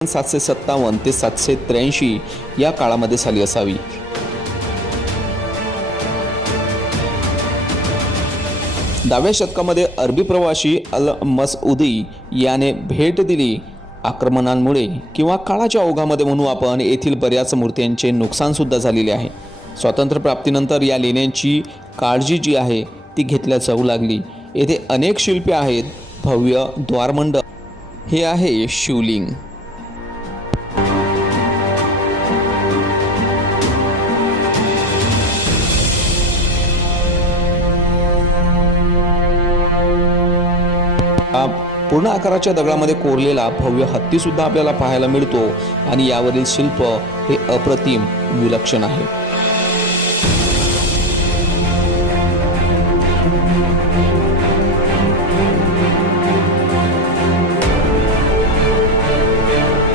757 ते 783 या काळामध्ये झाली असावी। दहाव्या शतकामध्ये अरबी प्रवासी अल मसऊदी याने भेट दिली। आक्रमणांमुळे किंवा काळाच्या ओघामध्ये म्हणू आपण येथील बऱ्याच मूर्त्यांचे नुकसान सुद्धा झालेले आहे। स्वातंत्र्य प्राप्तीनंतर या लेण्यांची काळजी जी आहे ती घेतल्या जाऊ लागली। येथे अनेक शिल्पे आहेत। भव्य द्वारमंडप हे आहे शिवलिंग। पूर्ण आकाराच्या दगडामध्ये कोरलेला भव्य हत्ती सुद्धा आपल्याला पाहायला मिळतो आणि यावरील शिल्प हे अप्रतिम विलक्षण आहे।